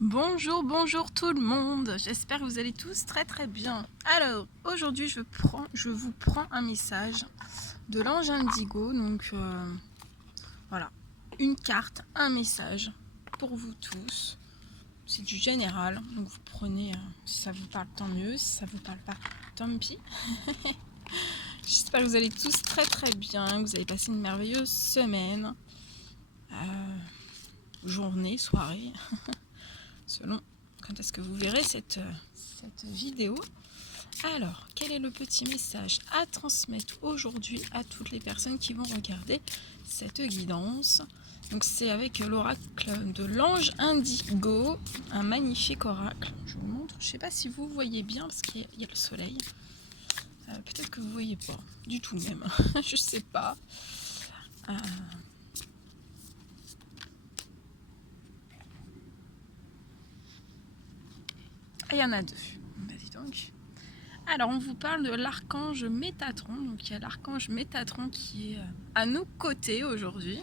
Bonjour, bonjour tout le monde. J'espère que vous allez tous très bien. Alors, aujourd'hui, je vous prends un message de l'ange indigo. Donc, voilà, une carte, un message pour vous tous. C'est du général. Donc, vous prenez, si ça vous parle, tant mieux. Si ça vous parle pas, tant pis. J'espère que vous allez tous très bien, que vous avez passé une merveilleuse semaine, journée, soirée, selon quand est-ce que vous verrez cette vidéo. Alors, quel est le petit message à transmettre aujourd'hui à toutes les personnes qui vont regarder cette guidance? Donc c'est avec l'oracle de l'ange indigo, un magnifique oracle. Je vous montre, je ne sais pas si vous voyez bien parce qu'il y a le soleil. Peut-être que vous ne voyez pas du tout même, je ne sais pas. Il y en a deux. Vas-y donc. Alors, on vous parle de l'archange Métatron. Donc, il y a l'archange Métatron qui est à nos côtés aujourd'hui.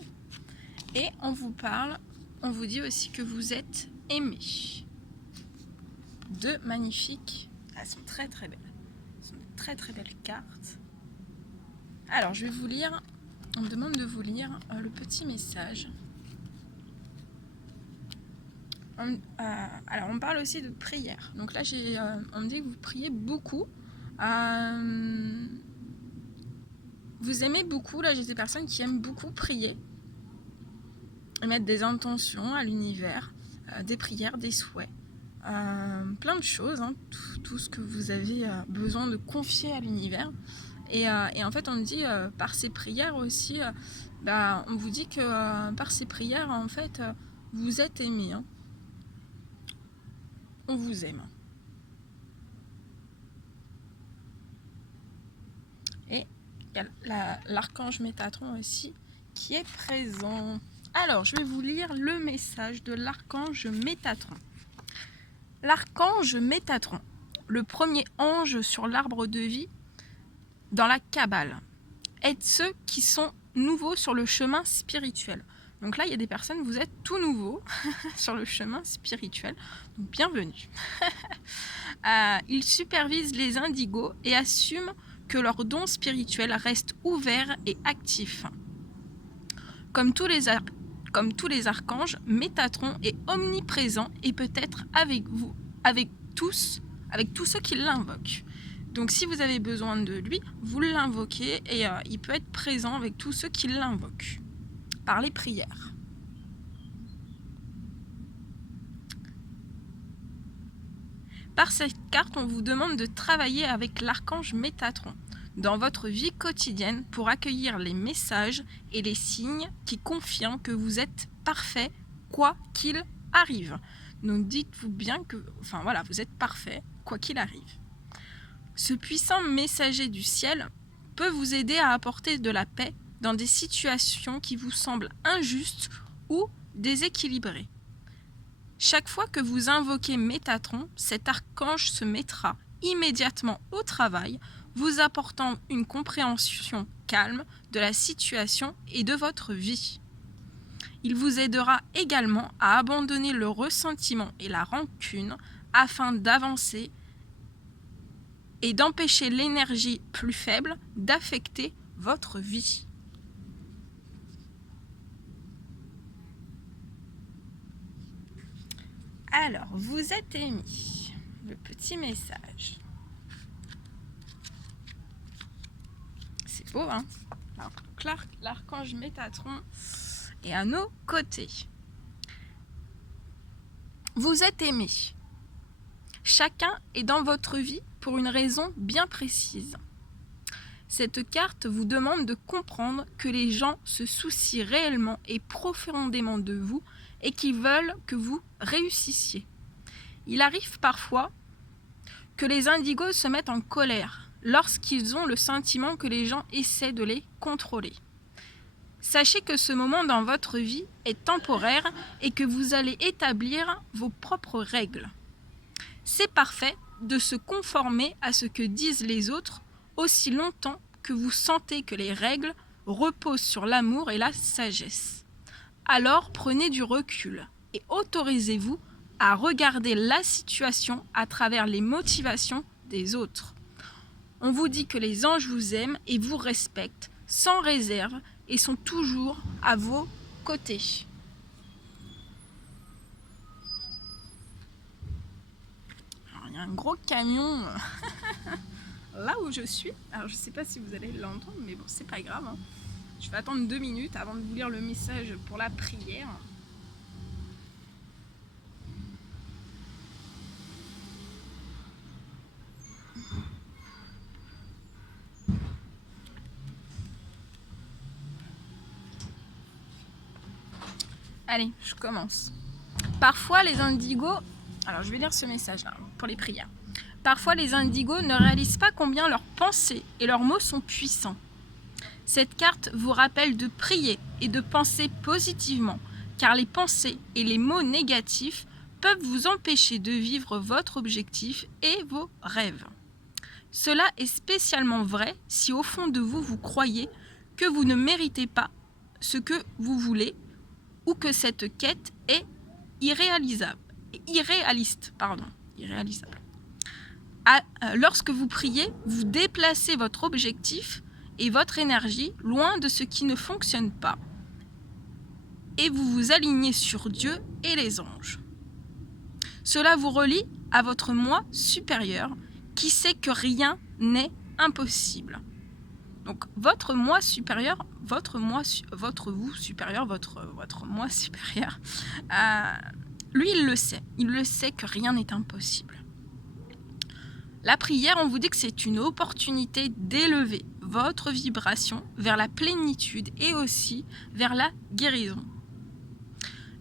Et on vous dit aussi que vous êtes aimés. Deux magnifiques. Elles sont très belles. Ce sont de très belles cartes. Alors, je vais vous lire. On me demande de vous lire le petit message. Alors, on parle aussi de prière. Donc là, on me dit que vous priez beaucoup. Vous aimez beaucoup. Là, j'ai des personnes qui aiment beaucoup prier et mettre des intentions à l'univers, des prières, des souhaits, plein de choses, hein, tout ce que vous avez besoin de confier à l'univers. Et en fait, on dit par ces prières aussi, on vous dit que par ces prières, en fait, vous êtes aimés. Hein. On vous aime. Et il y a l'archange Métatron aussi qui est présent. Alors, je vais vous lire le message de l'archange Métatron. L'archange Métatron, le premier ange sur l'arbre de vie dans la Kabbale, aide ceux qui sont nouveaux sur le chemin spirituel. Donc là, il y a des personnes, vous êtes tout nouveaux sur le chemin spirituel. Donc bienvenue. Il supervise les indigos et assume que leurs dons spirituels restent ouverts et actifs. Comme tous les archanges, Métatron est omniprésent et peut être avec vous, avec tous ceux qui l'invoquent. Donc si vous avez besoin de lui, vous l'invoquez et il peut être présent avec tous ceux qui l'invoquent par les prières. Par cette carte, on vous demande de travailler avec l'archange Métatron dans votre vie quotidienne pour accueillir les messages et les signes qui confirment que vous êtes parfait quoi qu'il arrive. Donc dites-vous bien que, vous êtes parfait quoi qu'il arrive. Ce puissant messager du ciel peut vous aider à apporter de la paix dans des situations qui vous semblent injustes ou déséquilibrées. Chaque fois que vous invoquez Métatron, cet archange se mettra immédiatement au travail, vous apportant une compréhension calme de la situation et de votre vie. Il vous aidera également à abandonner le ressentiment et la rancune afin d'avancer et d'empêcher l'énergie plus faible d'affecter votre vie. Alors, vous êtes aimés. Le petit message. C'est beau, hein? Alors, l'archange Métatron est à nos côtés. Vous êtes aimés. Chacun est dans votre vie pour une raison bien précise. Cette carte vous demande de comprendre que les gens se soucient réellement et profondément de vous et qu'ils veulent que vous réussissiez. Il arrive parfois que les indigos se mettent en colère lorsqu'ils ont le sentiment que les gens essaient de les contrôler. Sachez que ce moment dans votre vie est temporaire et que vous allez établir vos propres règles. C'est parfait de se conformer à ce que disent les autres aussi longtemps que vous sentez que les règles reposent sur l'amour et la sagesse. Alors prenez du recul et autorisez-vous à regarder la situation à travers les motivations des autres. On vous dit que les anges vous aiment et vous respectent sans réserve et sont toujours à vos côtés. Alors, il y a un gros camion là où je suis. Alors je sais pas si vous allez l'entendre, mais bon, c'est pas grave, hein. Je vais attendre 2 minutes avant de vous lire le message pour la prière. Allez, je commence. Parfois les indigos... Alors je vais lire ce message-là pour les prières. Parfois les indigos ne réalisent pas combien leurs pensées et leurs mots sont puissants. Cette carte vous rappelle de prier et de penser positivement, car les pensées et les mots négatifs peuvent vous empêcher de vivre votre objectif et vos rêves. Cela est spécialement vrai si au fond de vous, vous croyez que vous ne méritez pas ce que vous voulez ou que cette quête est irréalisable. Lorsque vous priez, vous déplacez votre objectif et votre énergie loin de ce qui ne fonctionne pas et vous vous alignez sur Dieu et les anges. Cela vous relie à votre moi supérieur qui sait que rien n'est impossible. Donc votre moi supérieur, votre moi supérieur, lui il le sait que rien n'est impossible. La prière, on vous dit que c'est une opportunité d'élever votre vibration vers la plénitude et aussi vers la guérison.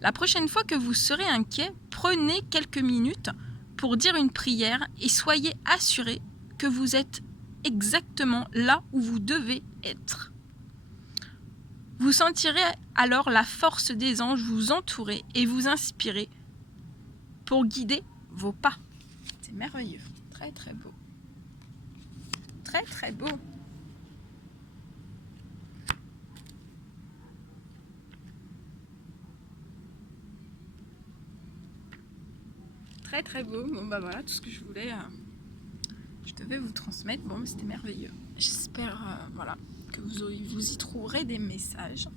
La prochaine fois que vous serez inquiet, prenez quelques minutes pour dire une prière et soyez assurés que vous êtes exactement là où vous devez être. Vous sentirez alors la force des anges vous entourer et vous inspirer pour guider vos pas. C'est merveilleux. Très très beau. Très très beau. Très très beau. Bon bah voilà tout ce que je voulais. Je devais vous transmettre. Bon mais c'était merveilleux. J'espère voilà que vous y trouverez des messages.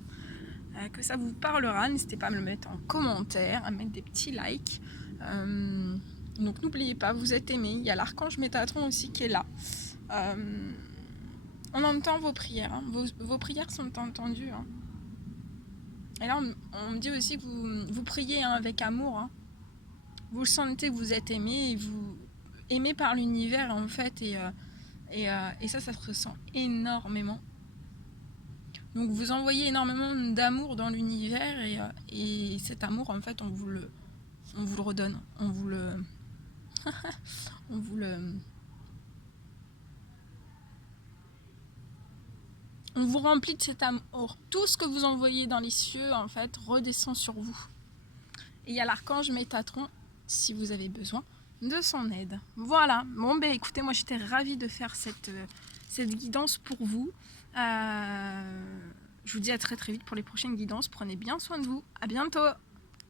Que ça vous parlera. N'hésitez pas à me le mettre en commentaire, à mettre des petits likes. Donc n'oubliez pas, vous êtes aimés. Il y a l'archange Métatron aussi qui est là. On entend vos prières. Hein. Vos prières sont entendues. Hein. Et là, on me dit aussi que vous priez hein, avec amour. Hein. Vous sentez que vous êtes aimés, et vous aimés par l'univers en fait. Et ça se ressent énormément. Donc vous envoyez énormément d'amour dans l'univers. Et cet amour, en fait, on vous le redonne. On vous remplit de cet amour. Tout ce que vous envoyez dans les cieux, en fait, redescend sur vous. Et il y a l'archange Métatron, si vous avez besoin de son aide. Voilà. Bon, ben écoutez, moi j'étais ravie de faire cette guidance pour vous. Je vous dis à très très vite pour les prochaines guidances. Prenez bien soin de vous. À bientôt.